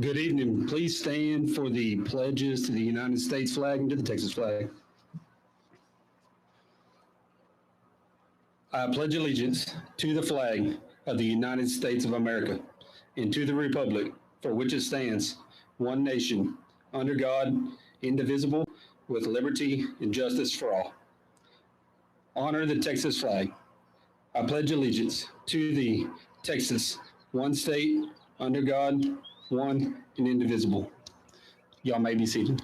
Good evening. Please stand for the pledges to the United States flag and to the Texas flag. I pledge allegiance to the flag of the United States of America and to the republic for which it stands, one nation, under God, indivisible, with liberty and justice for all. Honor the Texas flag. I pledge allegiance to the Texas, one state, under God, one and indivisible. Y'all may be seated.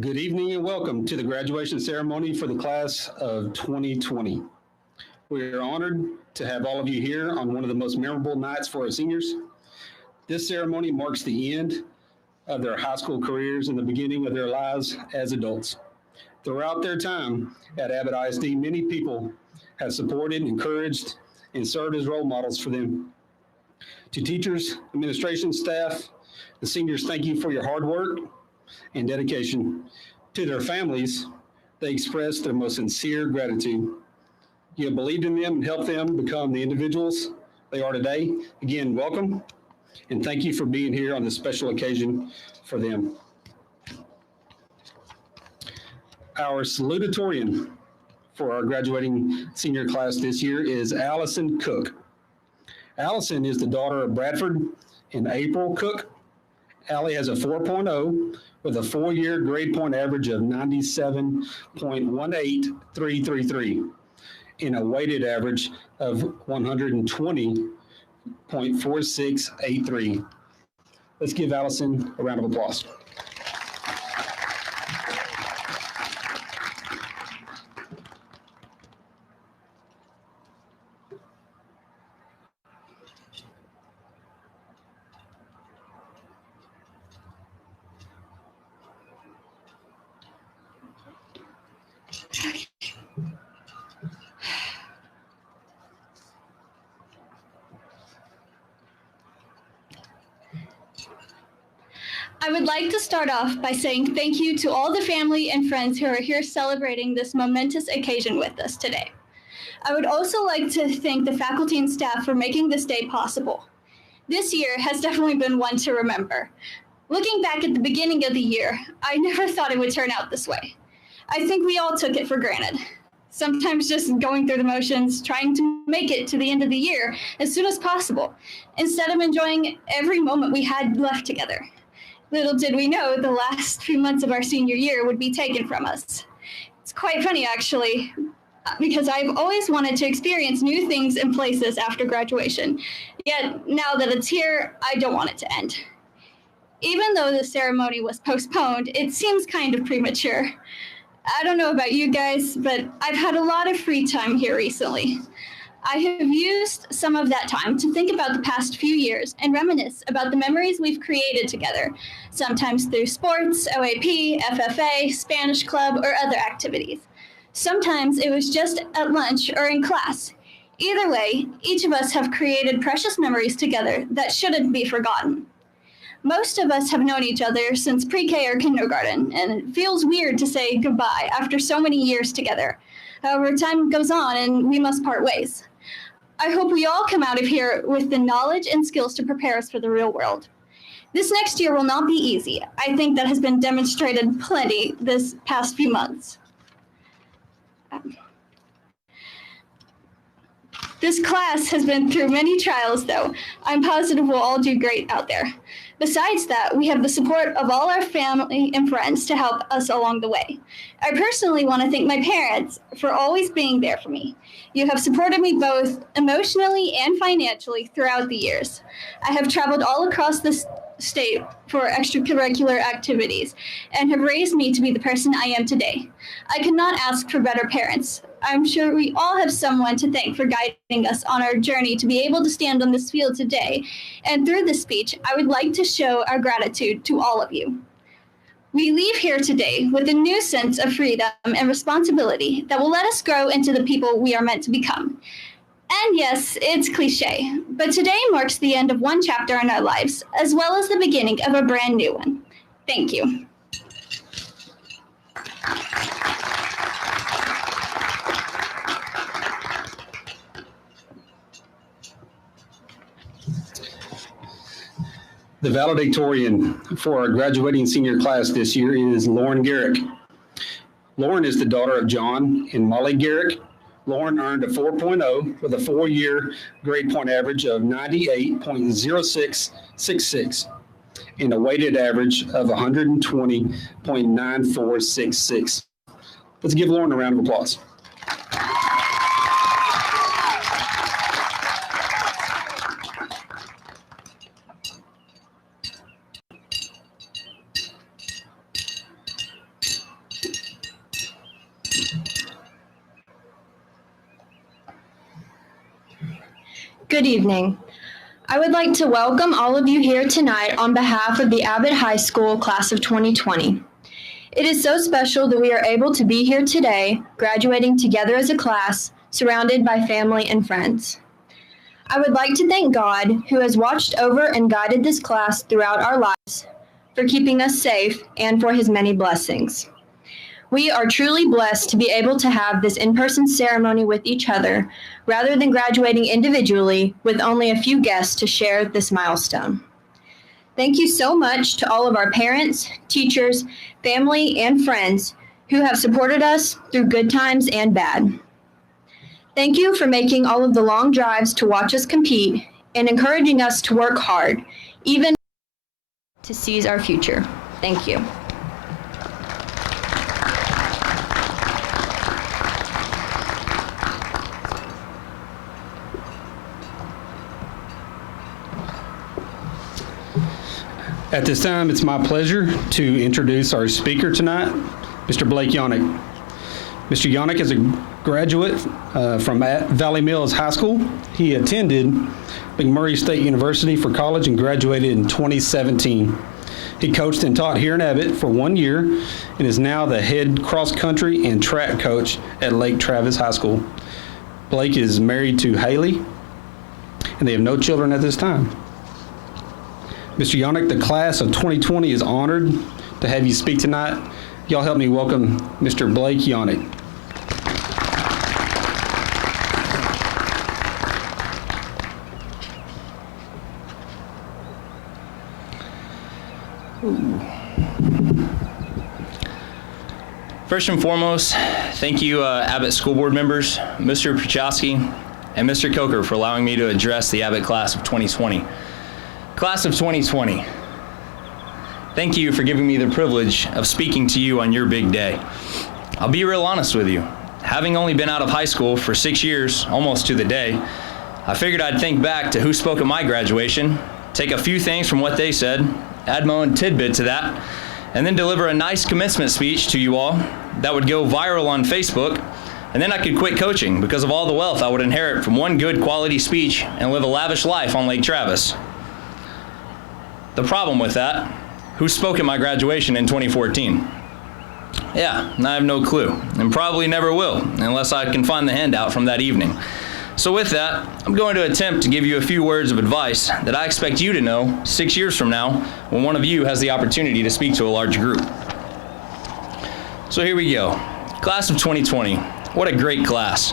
Good evening and welcome to the graduation ceremony for the class of 2020. We are honored to have all of you here on one of the most memorable nights for our seniors. This ceremony marks the end of their high school careers and the beginning of their lives as adults. Throughout their time at Abbott ISD, many people have supported, encouraged, and served as role models for them. To teachers, administration staff, the seniors, thank you for your hard work and dedication. To their families, they express their most sincere gratitude. You have believed in them and helped them become the individuals they are today. Again, welcome, and thank you for being here on this special occasion for them. Our salutatorian for our graduating senior class this year is Allison Cook. Allison is the daughter of Bradford and April Cook. Allie has a 4.0 with a 4-year grade point average of 97.18333 and a weighted average of 120.4683. Let's give Allison a round of applause. I would like to start off by saying thank you to all the family and friends who are here celebrating this momentous occasion with us today. I would also like to thank the faculty and staff for making this day possible. This year has definitely been one to remember. Looking back at the beginning of the year, I never thought it would turn out this way. I think we all took it for granted. Sometimes just going through the motions, trying to make it to the end of the year as soon as possible, instead of enjoying every moment we had left together. Little did we know the last few months of our senior year would be taken from us. It's quite funny, actually, because I've always wanted to experience new things and places after graduation. Yet now that it's here, I don't want it to end. Even though the ceremony was postponed, it seems kind of premature. I don't know about you guys, but I've had a lot of free time here recently. I have used some of that time to think about the past few years and reminisce about the memories we've created together, sometimes through sports, OAP, FFA, Spanish club, or other activities. Sometimes it was just at lunch or in class. Either way, each of us have created precious memories together that shouldn't be forgotten. Most of us have known each other since pre-K or kindergarten, and it feels weird to say goodbye after so many years together. However, time goes on and we must part ways. I hope we all come out of here with the knowledge and skills to prepare us for the real world. This next year will not be easy. I think that has been demonstrated plenty this past few months. This class has been through many trials, though. I'm positive we'll all do great out there. Besides that, we have the support of all our family and friends to help us along the way. I personally want to thank my parents for always being there for me. You have supported me both emotionally and financially throughout the years. I have traveled all across the state for extracurricular activities and have raised me to be the person I am today. I could not ask for better parents. I'm sure we all have someone to thank for guiding us on our journey to be able to stand on this field today. And through this speech, I would like to show our gratitude to all of you. We leave here today with a new sense of freedom and responsibility that will let us grow into the people we are meant to become. And yes, it's cliche, but today marks the end of one chapter in our lives, as well as the beginning of a brand new one. Thank you. The valedictorian for our graduating senior class this year is Lauren Garrick. Lauren is the daughter of John and Molly Garrick. Lauren earned a 4.0 with a 4-year grade point average of 98.0666 and a weighted average of 120.9466. Let's give Lauren a round of applause. Good evening. I would like to welcome all of you here tonight on behalf of the Abbott High School Class of 2020. It is so special that we are able to be here today, graduating together as a class, surrounded by family and friends. I would like to thank God, who has watched over and guided this class throughout our lives, for keeping us safe and for his many blessings. We are truly blessed to be able to have this in-person ceremony with each other, rather than graduating individually with only a few guests to share this milestone. Thank you so much to all of our parents, teachers, family, and friends who have supported us through good times and bad. Thank you for making all of the long drives to watch us compete and encouraging us to work hard, even to seize our future. Thank you. At this time, it's my pleasure to introduce our speaker tonight, Mr. Blake Yonick. Mr. Yonick is a graduate from Valley Mills High School. He attended McMurray State University for college and graduated in 2017. He coached and taught here in Abbott for 1 year and is now the head cross-country and track coach at Lake Travis High School. Blake is married to Haley, and they have no children at this time. Mr. Yonick, the class of 2020 is honored to have you speak tonight. Y'all help me welcome Mr. Blake Yonick. First and foremost, thank you Abbott School Board members, Mr. Prochowski, and Mr. Coker for allowing me to address the Abbott class of 2020. Class of 2020, thank you for giving me the privilege of speaking to you on your big day. I'll be real honest with you. Having only been out of high school for 6 years, almost to the day, I figured I'd think back to who spoke at my graduation, take a few things from what they said, add my own tidbit to that, and then deliver a nice commencement speech to you all that would go viral on Facebook, and then I could quit coaching because of all the wealth I would inherit from one good quality speech and live a lavish life on Lake Travis. The problem with that, who spoke at my graduation in 2014? Yeah, I have no clue, and probably never will, unless I can find the handout from that evening. So with that, I'm going to attempt to give you a few words of advice that I expect you to know 6 years from now when one of you has the opportunity to speak to a large group. So here we go. Class of 2020, what a great class.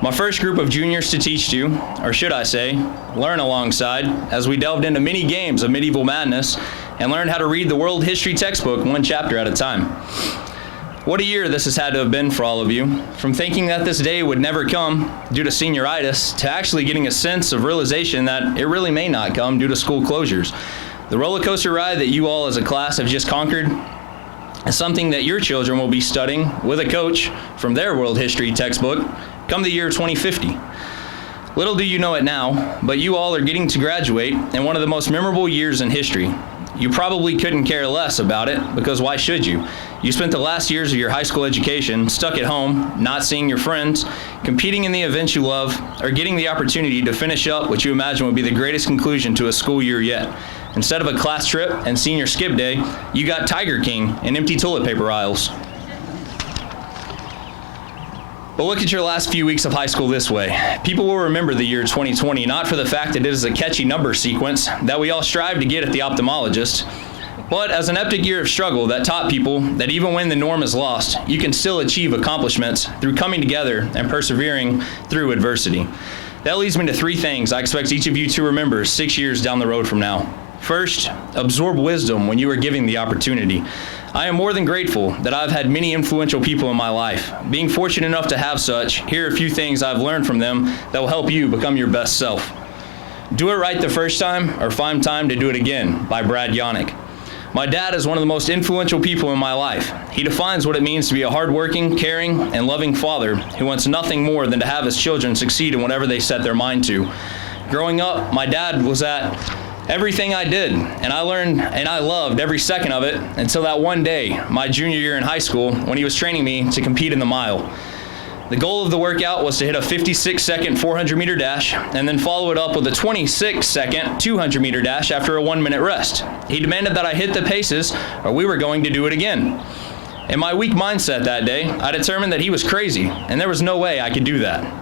My first group of juniors to teach to, or should I say, learn alongside, as we delved into many games of medieval madness and learned how to read the world history textbook one chapter at a time. What a year this has had to have been for all of you, from thinking that this day would never come due to senioritis to actually getting a sense of realization that it really may not come due to school closures. The roller coaster ride that you all as a class have just conquered is something that your children will be studying with a coach from their world history textbook come the year 2050. Little do you know it now, but you all are getting to graduate in one of the most memorable years in history. You probably couldn't care less about it, because why should you? You spent the last years of your high school education stuck at home, not seeing your friends, competing in the events you love, or getting the opportunity to finish up what you imagine would be the greatest conclusion to a school year yet. Instead of a class trip and senior skip day, you got Tiger King and empty toilet paper aisles. But look at your last few weeks of high school this way. People will remember the year 2020 not for the fact that it is a catchy number sequence that we all strive to get at the ophthalmologist, but as an epic year of struggle that taught people that even when the norm is lost, you can still achieve accomplishments through coming together and persevering through adversity. That leads me to three things I expect each of you to remember 6 years down the road from now. First, absorb wisdom when you are given the opportunity. I am more than grateful that I've had many influential people in my life. Being fortunate enough to have such, here are a few things I've learned from them that will help you become your best self. Do it right the first time, or find time to do it again, by Brad Yannick. My dad is one of the most influential people in my life. He defines what it means to be a hardworking, caring, and loving father who wants nothing more than to have his children succeed in whatever they set their mind to. Growing up, my dad was at everything I did, and I learned and I loved every second of it until that one day, my junior year in high school, when he was training me to compete in the mile. The goal of the workout was to hit a 56-second 400-meter dash and then follow it up with a 26-second 200-meter dash after a 1-minute rest. He demanded that I hit the paces or we were going to do it again. In my weak mindset that day, I determined that he was crazy and there was no way I could do that.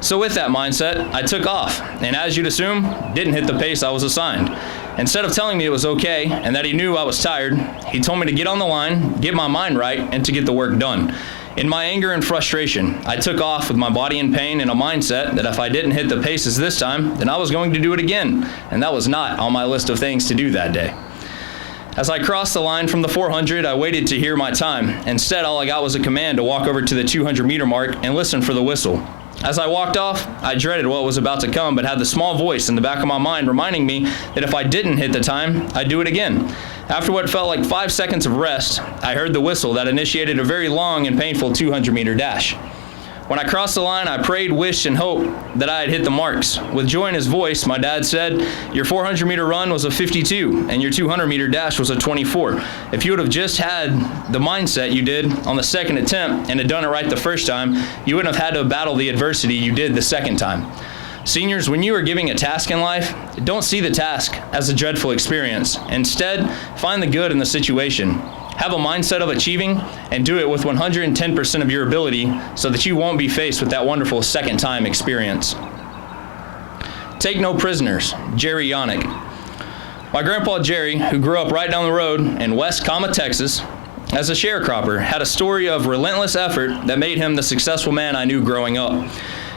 So with that mindset, I took off and, as you'd assume, didn't hit the pace I was assigned. Instead of telling me it was okay and that he knew I was tired, he told me to get on the line, get my mind right, and to get the work done. In my anger and frustration, I took off with my body in pain and a mindset that if I didn't hit the paces this time, then I was going to do it again, and that was not on my list of things to do that day. As I crossed the line from the 400, I waited to hear my time. Instead, all I got was a command to walk over to the 200-meter mark and listen for the whistle. As I walked off, I dreaded what was about to come, but had the small voice in the back of my mind reminding me that if I didn't hit the time, I'd do it again. After what felt like 5 seconds of rest, I heard the whistle that initiated a very long and painful 200-meter dash. When I crossed the line, I prayed, wished, and hoped that I had hit the marks. With joy in his voice, my dad said, "Your 400-meter run was a 52, and your 200-meter dash was a 24. If you would have just had the mindset you did on the second attempt and had done it right the first time, you wouldn't have had to battle the adversity you did the second time." Seniors, when you are giving a task in life, don't see the task as a dreadful experience. Instead, find the good in the situation. Have a mindset of achieving and do it with 110% of your ability so that you won't be faced with that wonderful second time experience. Take no prisoners, Jerry Yannick. My grandpa Jerry, who grew up right down the road in West Kama, Texas, as a sharecropper, had a story of relentless effort that made him the successful man I knew growing up.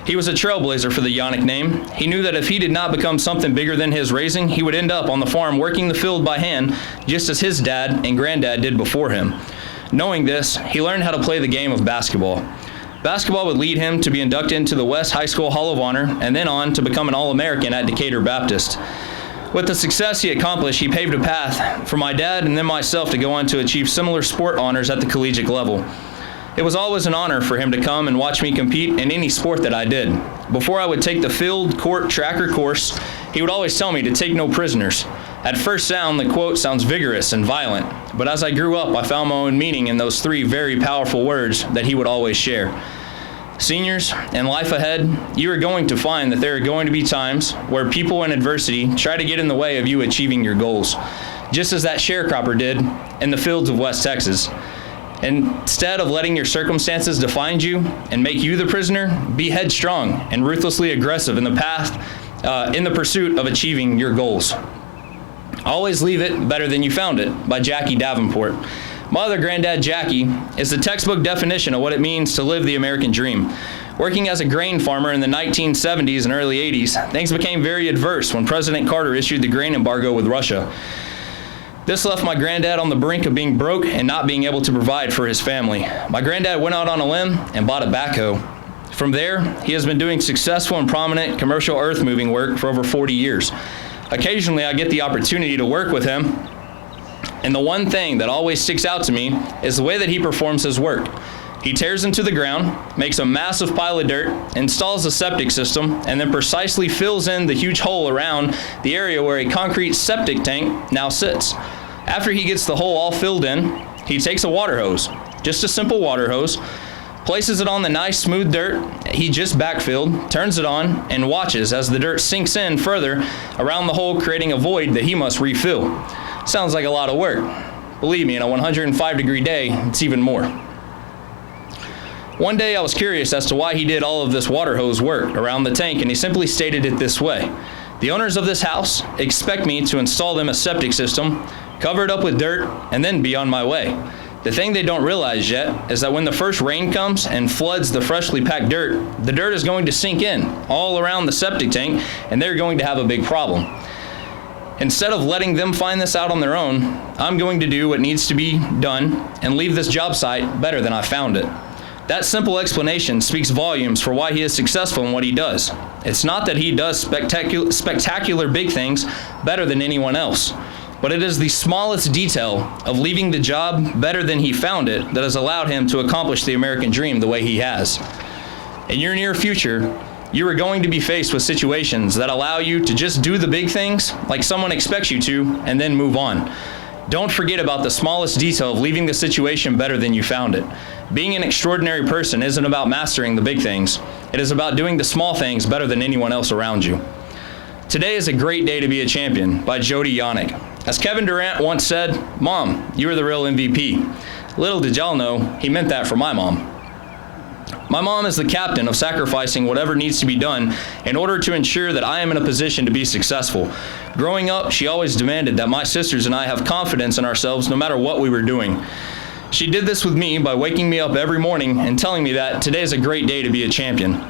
He was a trailblazer for the Yannick name. He knew that if he did not become something bigger than his raising, he would end up on the farm working the field by hand, just as his dad and granddad did before him. Knowing this, he learned how to play the game of basketball. Basketball would lead him to be inducted into the West High School Hall of Honor and then on to become an All-American at Decatur Baptist. With the success he accomplished, he paved a path for my dad and then myself to go on to achieve similar sport honors at the collegiate level. It was always an honor for him to come and watch me compete in any sport that I did. Before I would take the field, court, track, or course, he would always tell me to take no prisoners. At first sound, the quote sounds vigorous and violent, but as I grew up, I found my own meaning in those 3 very powerful words that he would always share. Seniors, in life ahead, you are going to find that there are going to be times where people in adversity try to get in the way of you achieving your goals, just as that sharecropper did in the fields of West Texas. Instead of letting your circumstances define you and make you the prisoner, be headstrong and ruthlessly aggressive in the path, in the pursuit of achieving your goals. Always leave it better than you found it, by Jackie Davenport. My other granddad, Jackie, is the textbook definition of what it means to live the American dream. Working as a grain farmer in the 1970s and early 80s, things became very adverse when President Carter issued the grain embargo with Russia. This left my granddad on the brink of being broke and not being able to provide for his family. My granddad went out on a limb and bought a backhoe. From there, he has been doing successful and prominent commercial earth-moving work for over 40 years. Occasionally, I get the opportunity to work with him, and the one thing that always sticks out to me is the way that he performs his work. He tears into the ground, makes a massive pile of dirt, installs a septic system, and then precisely fills in the huge hole around the area where a concrete septic tank now sits. After he gets the hole all filled in, he takes a water hose, just a simple water hose, places it on the nice smooth dirt he just backfilled, turns it on, and watches as the dirt sinks in further around the hole, creating a void that he must refill. Sounds like a lot of work. Believe me, in a 105-degree day, it's even more. One day I was curious as to why he did all of this water hose work around the tank, and he simply stated it this way: "The owners of this house expect me to install them a septic system, cover it up with dirt, and then be on my way. The thing they don't realize yet is that when the first rain comes and floods the freshly packed dirt, the dirt is going to sink in all around the septic tank, and they're going to have a big problem." Instead of letting them find this out on their own, I'm going to do what needs to be done and leave this job site better than I found it. That simple explanation speaks volumes for why he is successful in what he does. It's not that he does spectacular big things better than anyone else, but it is the smallest detail of leaving the job better than he found it that has allowed him to accomplish the American dream the way he has. In your near future, you are going to be faced with situations that allow you to just do the big things like someone expects you to and then move on. Don't forget about the smallest detail of leaving the situation better than you found it. Being an extraordinary person isn't about mastering the big things. It is about doing the small things better than anyone else around you. Today is a great day to be a champion by Jody Yannick. As Kevin Durant once said, "Mom, you are the real MVP." Little did y'all know, he meant that for my mom. My mom is the captain of sacrificing whatever needs to be done in order to ensure that I am in a position to be successful. Growing up, she always demanded that my sisters and I have confidence in ourselves no matter what we were doing. She did this with me by waking me up every morning and telling me that today is a great day to be a champion.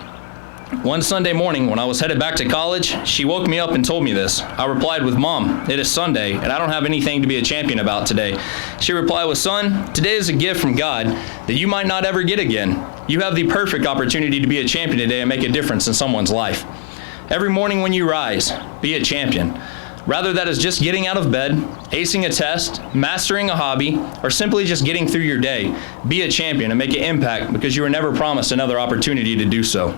One Sunday morning, when I was headed back to college, she woke me up and told me this. I replied with, "Mom, it is Sunday, and I don't have anything to be a champion about today." She replied with, "Son, today is a gift from God that you might not ever get again. You have the perfect opportunity to be a champion today and make a difference in someone's life. Every morning when you rise, be a champion. Rather that is just getting out of bed, acing a test, mastering a hobby, or simply just getting through your day. Be a champion and make an impact because you were never promised another opportunity to do so."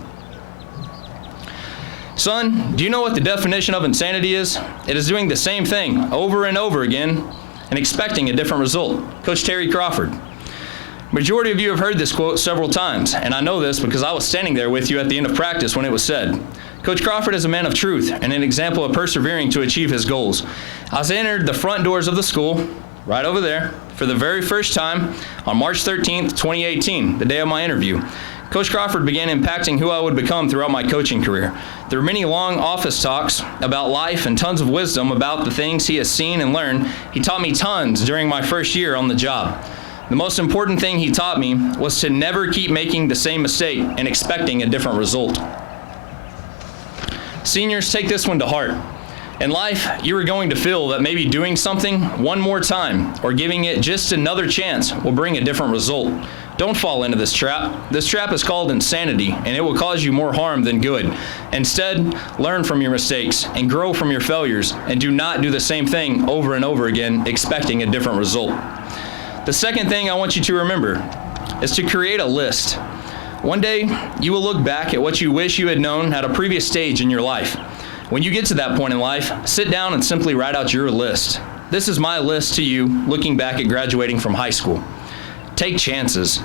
Son, do you know what the definition of insanity is? It is doing the same thing over and over again and expecting a different result. Coach Terry Crawford. Majority of you have heard this quote several times, and I know this because I was standing there with you at the end of practice when it was said. Coach Crawford is a man of truth and an example of persevering to achieve his goals. As I entered the front doors of the school, right over there, for the very first time on March 13th, 2018, the day of my interview, Coach Crawford began impacting who I would become throughout my coaching career. There were many long office talks about life and tons of wisdom about the things he has seen and learned. He taught me tons during my first year on the job. The most important thing he taught me was to never keep making the same mistake and expecting a different result. Seniors, take this one to heart. In life, you are going to feel that maybe doing something one more time or giving it just another chance will bring a different result. Don't fall into this trap. This trap is called insanity, and it will cause you more harm than good. Instead, learn from your mistakes and grow from your failures, and do not do the same thing over and over again, expecting a different result. The second thing I want you to remember is to create a list. One day, you will look back at what you wish you had known at a previous stage in your life. When you get to that point in life, sit down and simply write out your list. This is my list to you looking back at graduating from high school. Take chances.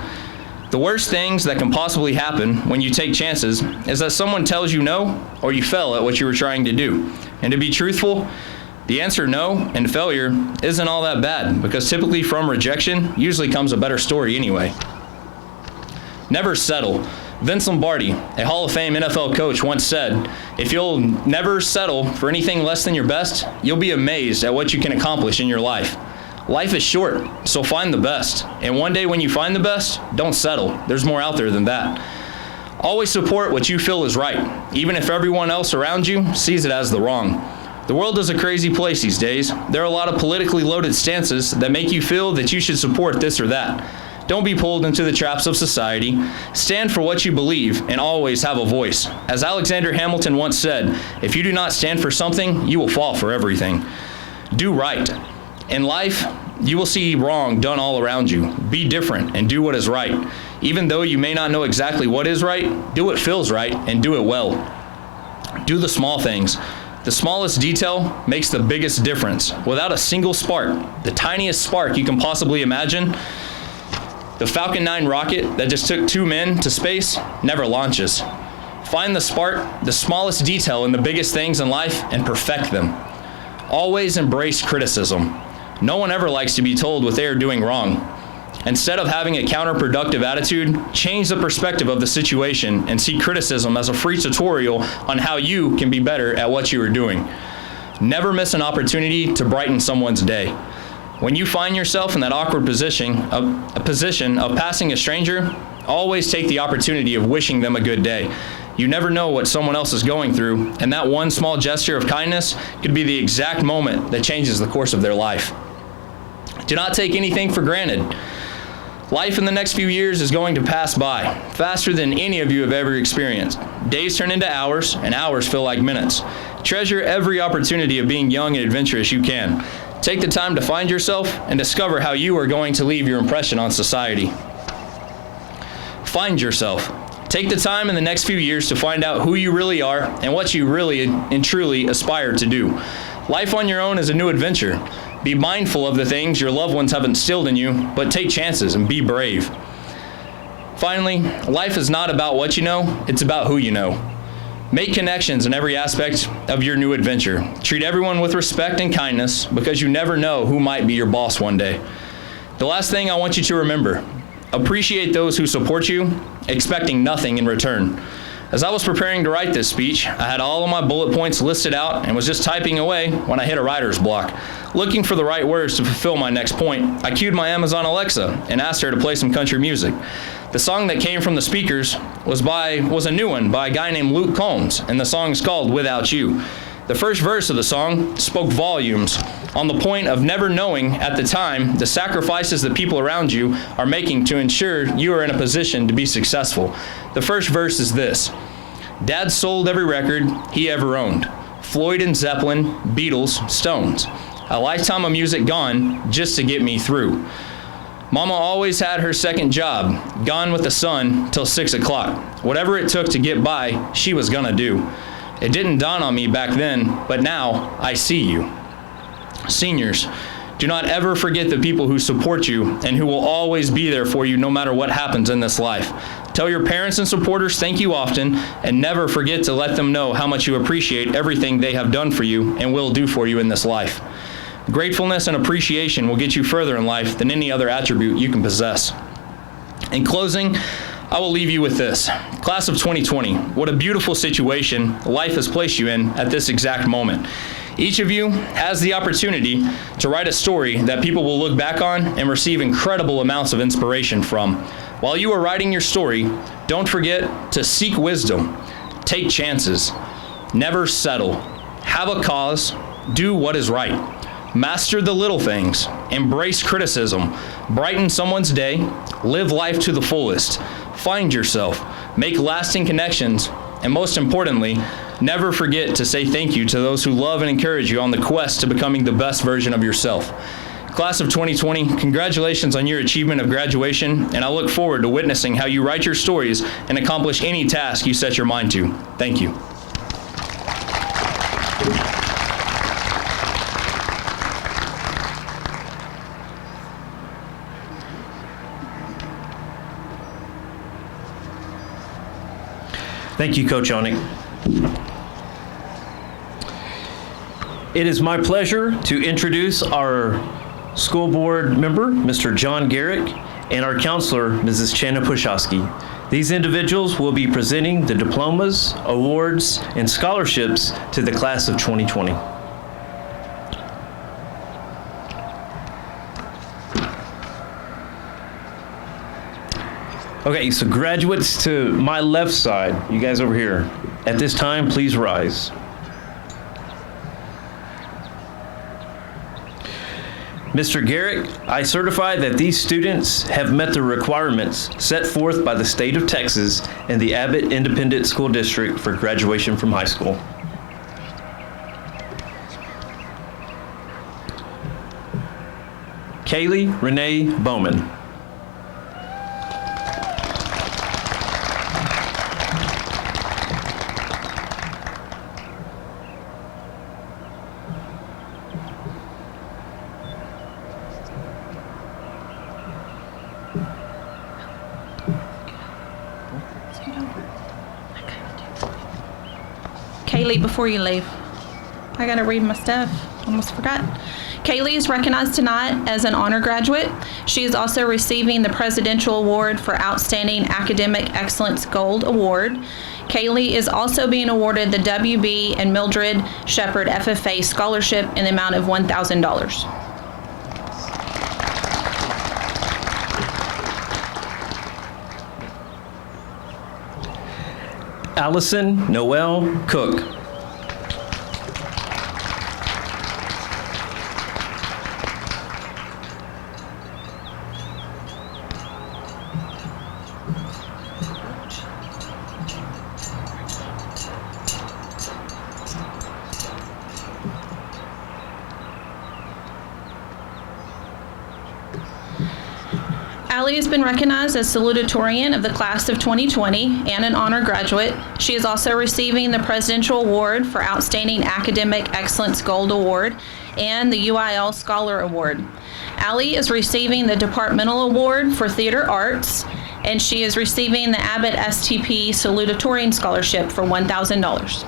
The worst things that can possibly happen when you take chances is that someone tells you no or you fail at what you were trying to do. And to be truthful, the answer no and failure isn't all that bad because typically from rejection usually comes a better story anyway. Never settle. Vince Lombardi, a Hall of Fame NFL coach, once said, "If you'll never settle for anything less than your best, you'll be amazed at what you can accomplish in your life." Life is short, so find the best. And one day when you find the best, don't settle. There's more out there than that. Always support what you feel is right, even if everyone else around you sees it as the wrong. The world is a crazy place these days. There are a lot of politically loaded stances that make you feel that you should support this or that. Don't be pulled into the traps of society. Stand for what you believe and always have a voice. As Alexander Hamilton once said, if you do not stand for something, you will fall for everything. Do right. In life, you will see wrong done all around you. Be different and do what is right. Even though you may not know exactly what is right, do what feels right and do it well. Do the small things. The smallest detail makes the biggest difference. Without a single spark, the tiniest spark you can possibly imagine, the Falcon 9 rocket that just took 2 men to space never launches. Find the spark, the smallest detail in the biggest things in life, and perfect them. Always embrace criticism. No one ever likes to be told what they are doing wrong. Instead of having a counterproductive attitude, change the perspective of the situation and see criticism as a free tutorial on how you can be better at what you are doing. Never miss an opportunity to brighten someone's day. When you find yourself in that awkward position of passing a stranger, always take the opportunity of wishing them a good day. You never know what someone else is going through, and that one small gesture of kindness could be the exact moment that changes the course of their life. Do not take anything for granted. Life in the next few years is going to pass by, faster than any of you have ever experienced. Days turn into hours, and hours feel like minutes. Treasure every opportunity of being young and adventurous you can. Take the time to find yourself and discover how you are going to leave your impression on society. Find yourself. Take the time in the next few years to find out who you really are and what you really and truly aspire to do. Life on your own is a new adventure. Be mindful of the things your loved ones have instilled in you, but take chances and be brave. Finally, life is not about what you know, it's about who you know. Make connections in every aspect of your new adventure. Treat everyone with respect and kindness because you never know who might be your boss one day. The last thing I want you to remember, appreciate those who support you, expecting nothing in return. As I was preparing to write this speech, I had all of my bullet points listed out and was just typing away when I hit a writer's block. Looking for the right words to fulfill my next point, I cued my Amazon Alexa and asked her to play some country music. The song that came from the speakers was a new one by a guy named Luke Combs, and the song is called Without You. The first verse of the song spoke volumes on the point of never knowing at the time the sacrifices that people around you are making to ensure you are in a position to be successful. The first verse is this: Dad sold every record he ever owned. Floyd and Zeppelin, Beatles, Stones. A lifetime of music gone just to get me through. Mama always had her second job, gone with the sun till 6 o'clock. Whatever it took to get by, she was gonna do. It didn't dawn on me back then, but now I see you. Seniors, do not ever forget the people who support you and who will always be there for you no matter what happens in this life. Tell your parents and supporters thank you often, and never forget to let them know how much you appreciate everything they have done for you and will do for you in this life. Gratefulness and appreciation will get you further in life than any other attribute you can possess. In closing, I will leave you with this. Class of 2020, what a beautiful situation life has placed you in at this exact moment. Each of you has the opportunity to write a story that people will look back on and receive incredible amounts of inspiration from. While you are writing your story, don't forget to seek wisdom, take chances, never settle, have a cause, do what is right. Master the little things, embrace criticism, brighten someone's day, live life to the fullest, find yourself, make lasting connections, and most importantly, never forget to say thank you to those who love and encourage you on the quest to becoming the best version of yourself. Class of 2020, congratulations on your achievement of graduation, and I look forward to witnessing how you write your stories and accomplish any task you set your mind to. Thank you. Thank you, Coach Onik. It is my pleasure to introduce our school board member, Mr. John Garrick, and our counselor, Mrs. Channa Pushowski. These individuals will be presenting the diplomas, awards, and scholarships to the class of 2020. Okay, so graduates to my left side, you guys over here, at this time, please rise. Mr. Garrick, I certify that these students have met the requirements set forth by the state of Texas and the Abbott Independent School District for graduation from high school. Kaylee Renee Bowman. Kaylee, before you leave, I gotta read my stuff. Almost forgot. Kaylee is recognized tonight as an honor graduate. She is also receiving the Presidential Award for Outstanding Academic Excellence Gold Award. Kaylee is also being awarded the W.B. and Mildred Shepard FFA Scholarship in the amount of $1,000. Allison Noel Cook. Allie has been recognized as salutatorian of the class of 2020 and an honor graduate. She is also receiving the Presidential Award for Outstanding Academic Excellence Gold Award and the UIL Scholar Award. Allie is receiving the Departmental Award for Theater Arts, and she is receiving the Abbott STP Salutatorian Scholarship for $1,000.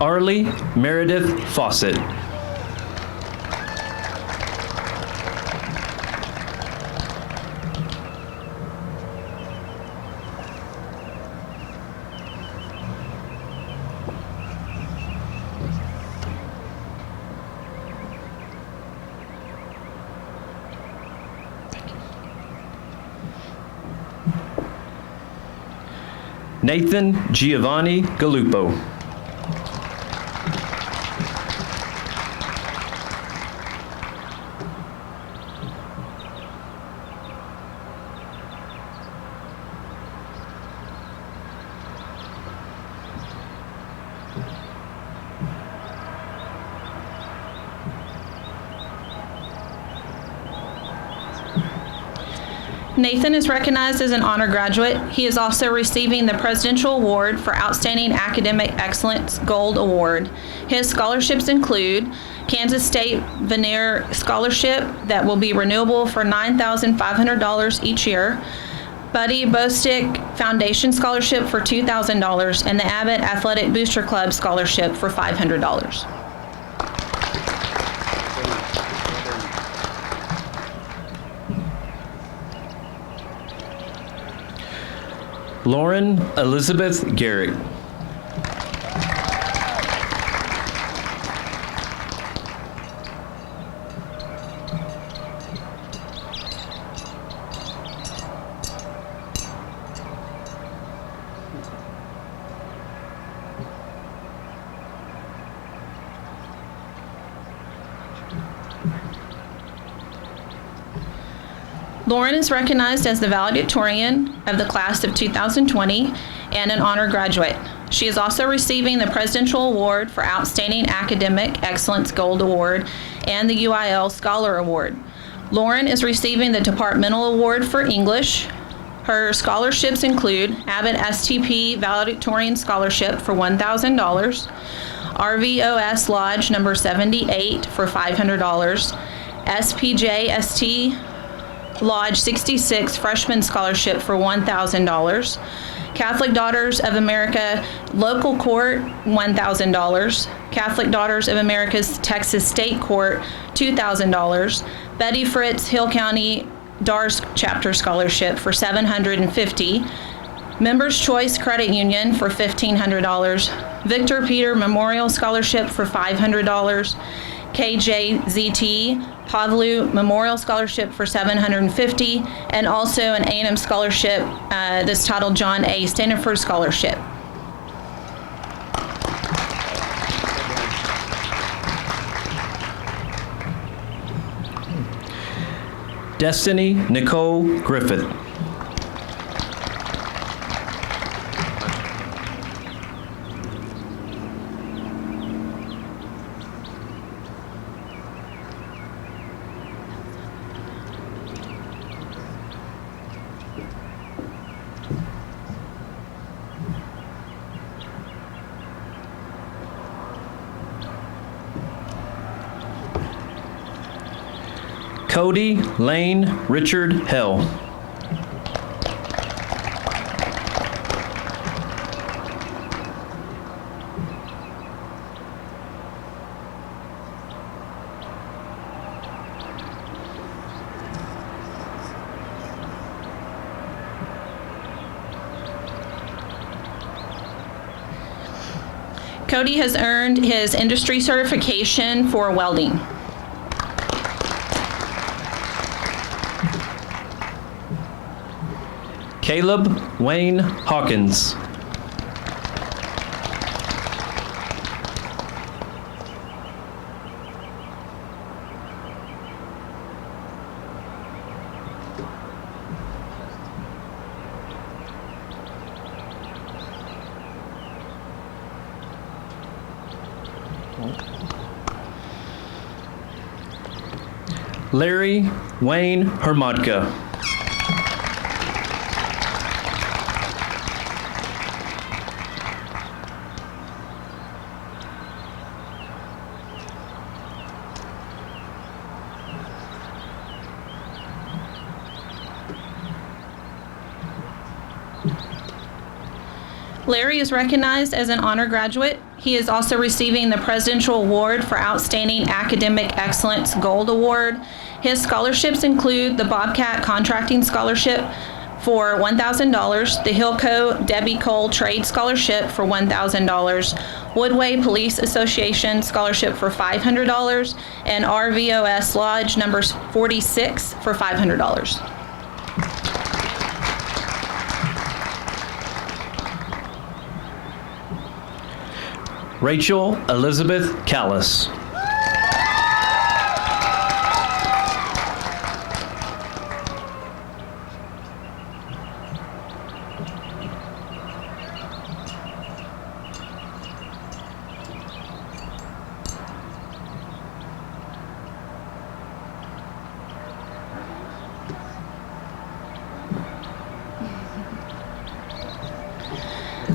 Arlie Meredith Fawcett. Nathan Giovanni Gallupo. Nathan is recognized as an honor graduate. He is also receiving the Presidential Award for Outstanding Academic Excellence Gold Award. His scholarships include Kansas State Veneer Scholarship that will be renewable for $9,500 each year, Buddy Bostick Foundation Scholarship for $2,000, and the Abbott Athletic Booster Club Scholarship for $500. Lauren Elizabeth Garrick. Lauren is recognized as the valedictorian of the class of 2020 and an honor graduate. She is also receiving the Presidential Award for Outstanding Academic Excellence Gold Award and the UIL Scholar Award. Lauren is receiving the Departmental Award for English. Her scholarships include Abbott STP Valedictorian Scholarship for $1,000, RVOS Lodge number 78 for $500, SPJ-ST Lodge 66 Freshman Scholarship for $1,000, Catholic Daughters of America Local Court $1,000, Catholic Daughters of America's Texas State Court $2,000, Betty Fritz Hill County DARS Chapter Scholarship for $750, Members Choice Credit Union for $1,500, Victor Peter Memorial Scholarship for $500, KJZT Pavlu Memorial Scholarship for $750, and also an A&M scholarship that's titled John A. Stanford Scholarship. Destiny Nicole Griffith. Cody Lane Richard Hell. Cody has earned his industry certification for welding. Caleb Wayne Hawkins. Larry Wayne Hermodka. Larry is recognized as an honor graduate. He is also receiving the Presidential Award for Outstanding Academic Excellence Gold Award. His scholarships include the Bobcat Contracting Scholarship for $1,000, the Hillco Debbie Cole Trade Scholarship for $1,000, Woodway Police Association Scholarship for $500, and RVOS Lodge number 46 for $500. Rachel Elizabeth Callis.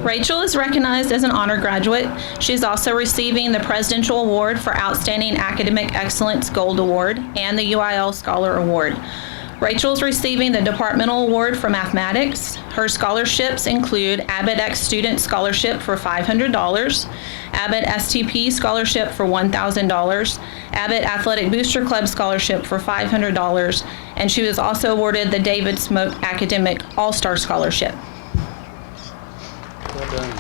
Rachel is recognized as an honor graduate. She's also receiving the Presidential Award for Outstanding Academic Excellence Gold Award and the UIL Scholar Award. Rachel's receiving the Departmental Award for Mathematics. Her scholarships include Abbott X Student Scholarship for $500, Abbott STP Scholarship for $1,000, Abbott Athletic Booster Club Scholarship for $500, and she was also awarded the David Smoke Academic All-Star Scholarship. Well done.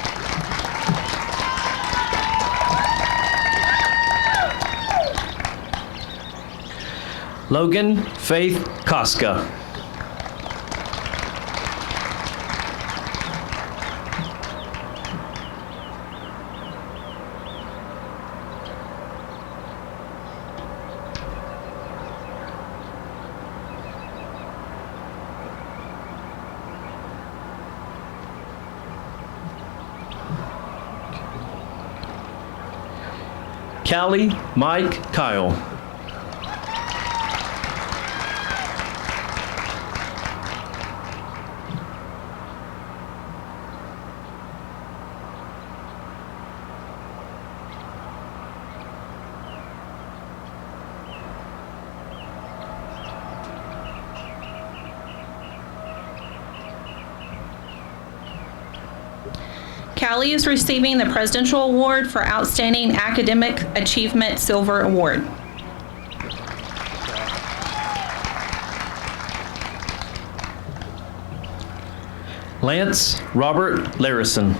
Logan Faith Koska. Callie Mike Kyle. Callie is receiving the Presidential Award for Outstanding Academic Achievement Silver Award. Lance Robert Larison.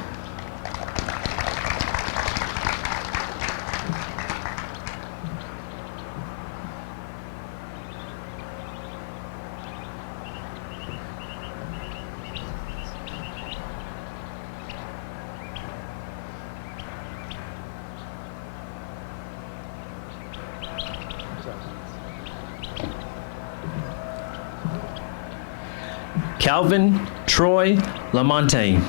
Calvin Troy Lamontagne.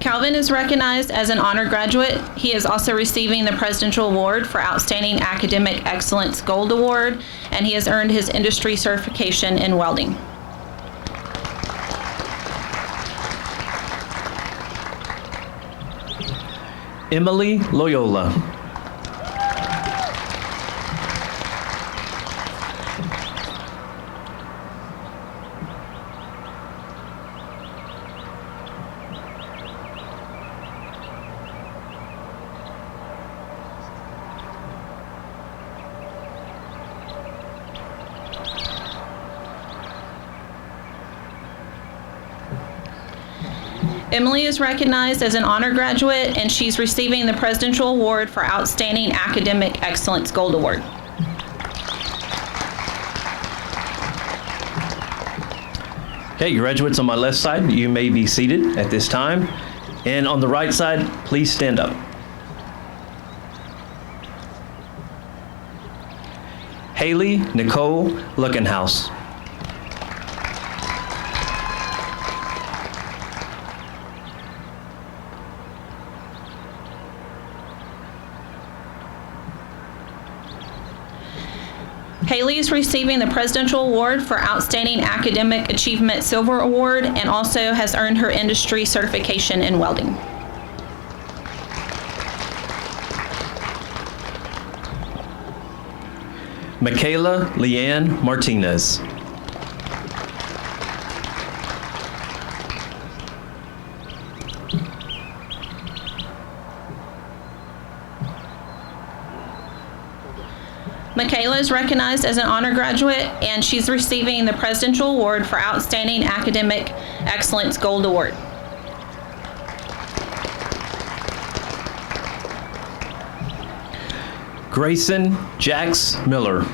Calvin is recognized as an honor graduate. He is also receiving the Presidential Award for Outstanding Academic Excellence Gold Award, and he has earned his industry certification in welding. Emily Loyola. Emily is recognized as an honor graduate, and she's receiving the Presidential Award for Outstanding Academic Excellence Gold Award. Okay, graduates on my left side, you may be seated at this time. And on the right side, please stand up. Haley Nicole Luckenhaus. Haley is receiving the Presidential Award for Outstanding Academic Achievement Silver Award and also has earned her industry certification in welding. Michaela Leanne Martinez. Michaela is recognized as an honor graduate, and she's receiving the Presidential Award for Outstanding Academic Excellence Gold Award. Grayson Jax Miller.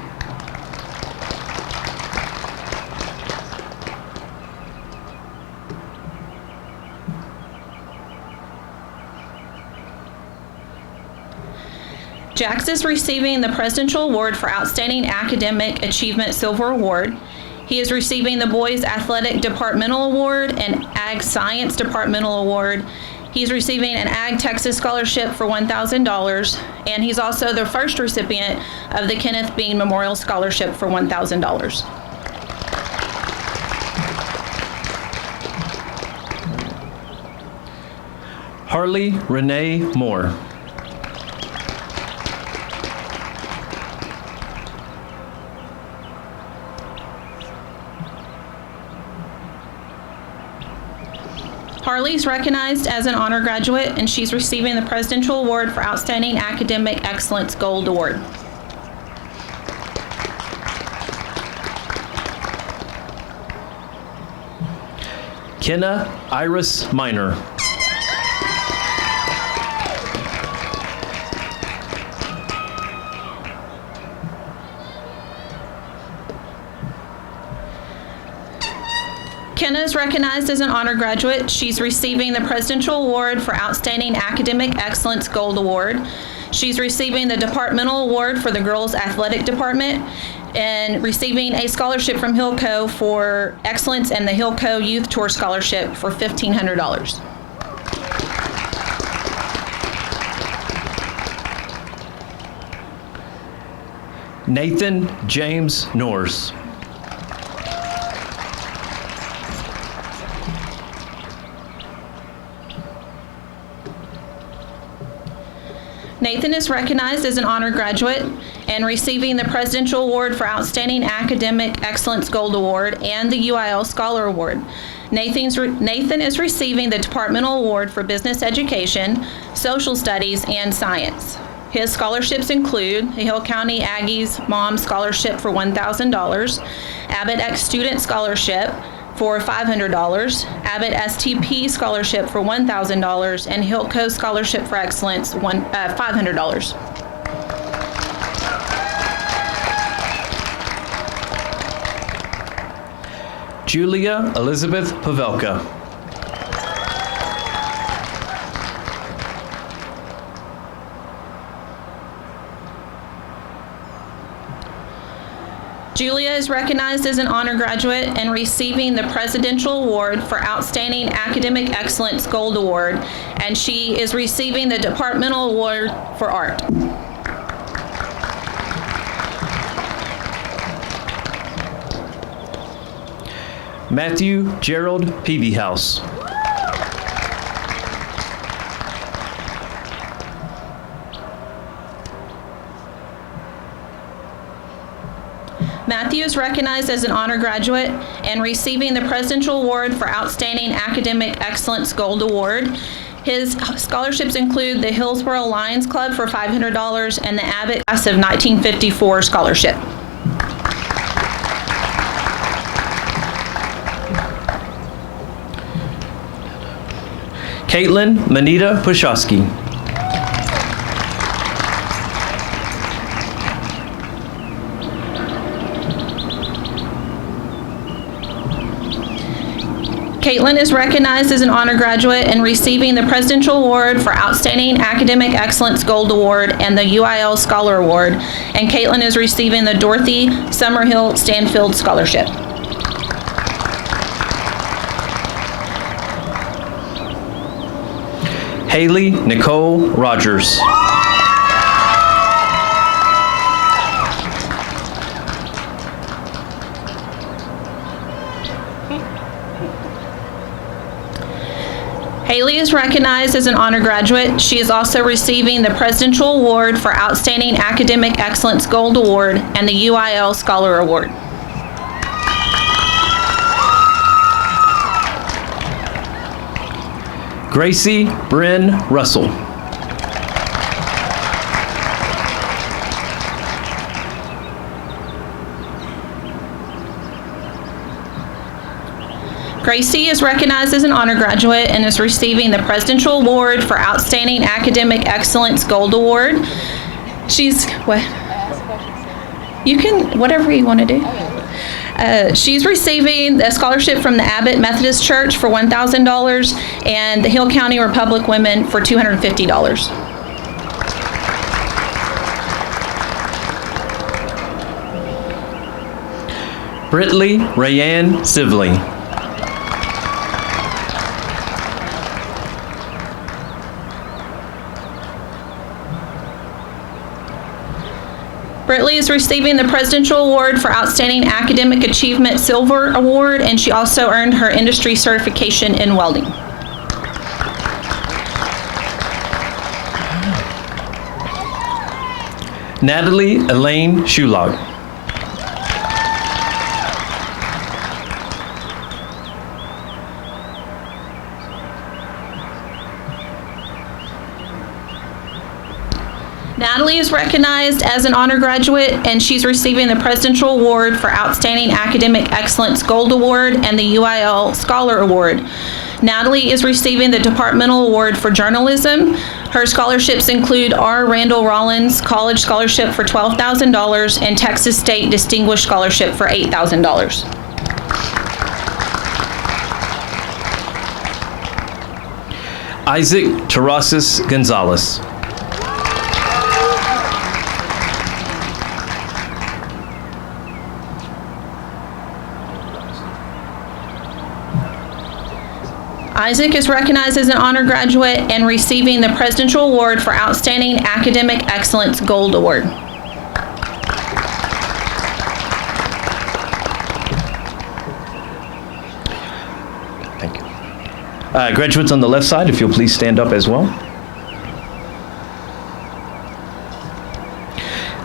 Jax is receiving the Presidential Award for Outstanding Academic Achievement Silver Award. He is receiving the Boys Athletic Departmental Award and Ag Science Departmental Award. He's receiving an Ag Texas Scholarship for $1,000, and he's also the first recipient of the Kenneth Bean Memorial Scholarship for $1,000. Harley Renee Moore. Harley's recognized as an honor graduate, and she's receiving the Presidential Award for Outstanding Academic Excellence Gold Award. Kenna Iris Minor. Kenna is recognized as an honor graduate. She's receiving the Presidential Award for Outstanding Academic Excellence Gold Award. She's receiving the Departmental Award for the Girls Athletic Department and receiving a scholarship from Hillco for excellence in the Hillco Youth Tour Scholarship for $1,500. Nathan James Norris. Nathan is recognized as an honor graduate and receiving the Presidential Award for Outstanding Academic Excellence Gold Award and the UIL Scholar Award. Nathan is receiving the Departmental Award for Business Education, Social Studies, and Science. His scholarships include the Hill County Aggies Mom Scholarship for $1,000, Abbott X Student Scholarship for $500, Abbott STP Scholarship for $1,000, and Hillco Scholarship for Excellence $500. Julia Elizabeth Pavelka. Julia is recognized as an honor graduate and receiving the Presidential Award for Outstanding Academic Excellence Gold Award, and she is receiving the Departmental Award for Art. Matthew Gerald Peavyhouse. Matthew is recognized as an honor graduate and receiving the Presidential Award for Outstanding Academic Excellence Gold Award. His scholarships include the Hillsborough Lions Club for $500 and the Abbott Class of 1954 Scholarship. Caitlin Manita Pushowski. Caitlin is recognized as an honor graduate and receiving the Presidential Award for Outstanding Academic Excellence Gold Award and the UIL Scholar Award. And Caitlin is receiving the Dorothy Summerhill Stanfield Scholarship. Haley Nicole Rogers. Haley is recognized as an honor graduate. She is also receiving the Presidential Award for Outstanding Academic Excellence Gold Award and the UIL Scholar Award. Gracie Bryn Russell. Gracie is recognized as an honor graduate and is receiving the Presidential Award for Outstanding Academic Excellence Gold Award. She's, what? You can, whatever you want to do. She's receiving a scholarship from the Abbott Methodist Church for $1,000 and the Hill County Republic Women for $250. Britley Rayanne Sibley. Britley is receiving the Presidential Award for Outstanding Academic Achievement Silver Award, and she also earned her industry certification in welding. Natalie Elaine Shulag. Natalie is recognized as an honor graduate, and she's receiving the Presidential Award for Outstanding Academic Excellence Gold Award and the UIL Scholar Award. Natalie is receiving the Departmental Award for Journalism. Her scholarships include R. Randall Rollins College Scholarship for $12,000 and Texas State Distinguished Scholarship for $8,000. Isaac Terrasis Gonzalez. Isaac is recognized as an honor graduate and receiving the Presidential Award for Outstanding Academic Excellence Gold Award. Thank you. Graduates on the left side, if you'll please stand up as well.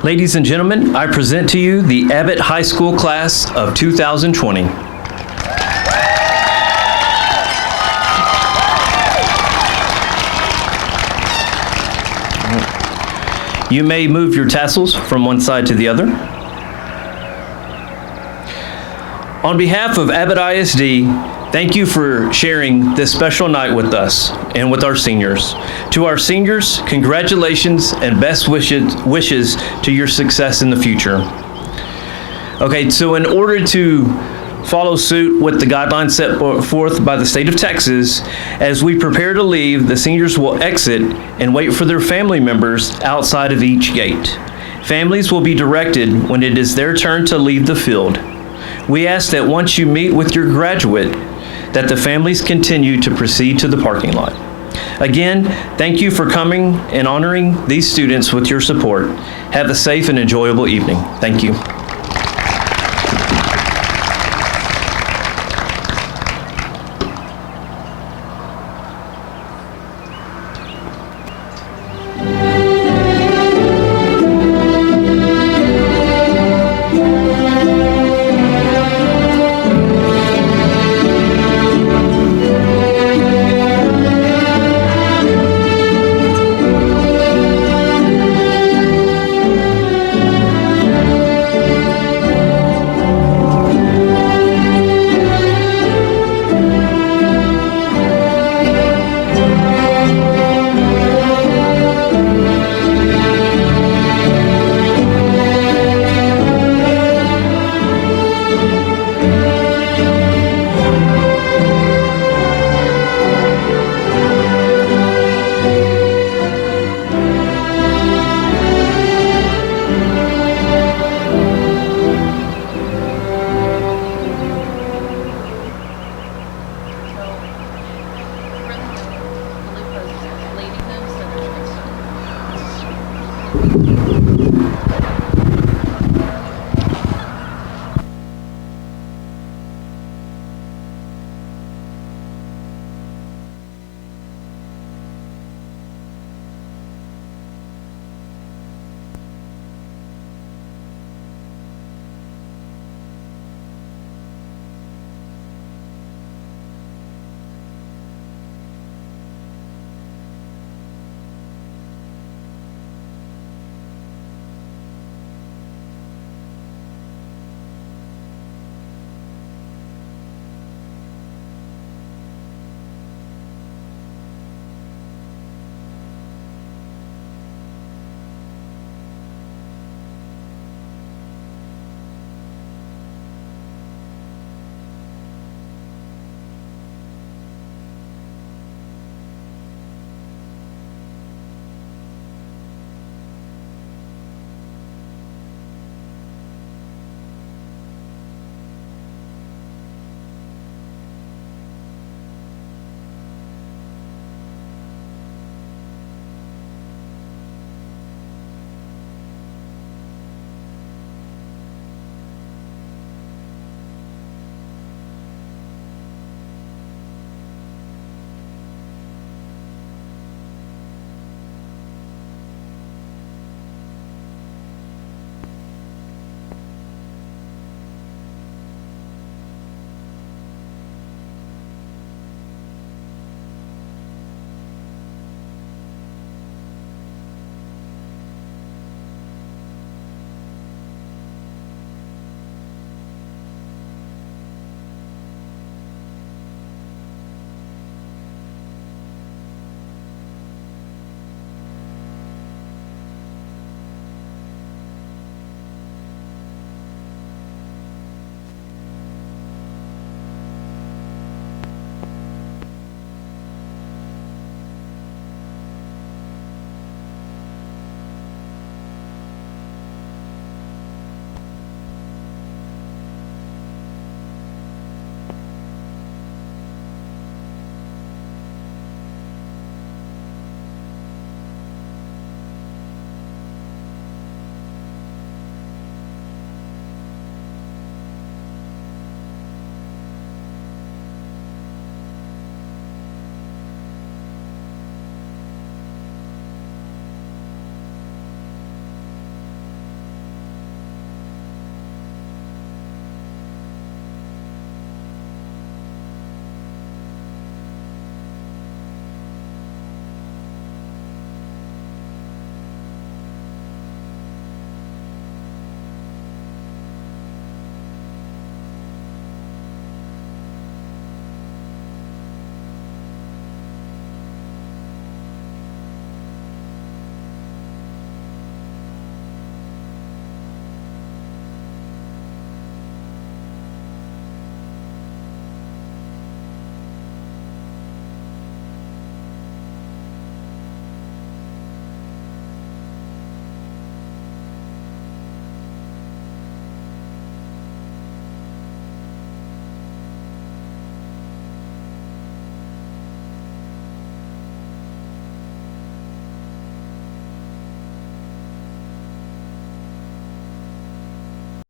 Ladies and gentlemen, I present to you the Abbott High School class of 2020. You may move your tassels from one side to the other. On behalf of Abbott ISD, thank you for sharing this special night with us and with our seniors. To our seniors, congratulations and best wishes to your success in the future. Okay, so in order to follow suit with the guidelines set forth by the state of Texas, as we prepare to leave, the seniors will exit and wait for their family members outside of each gate. Families will be directed when it is their turn to leave the field. We ask that once you meet with your graduate, that the families continue to proceed to the parking lot. Again, thank you for coming and honoring these students with your support. Have a safe and enjoyable evening. Thank you.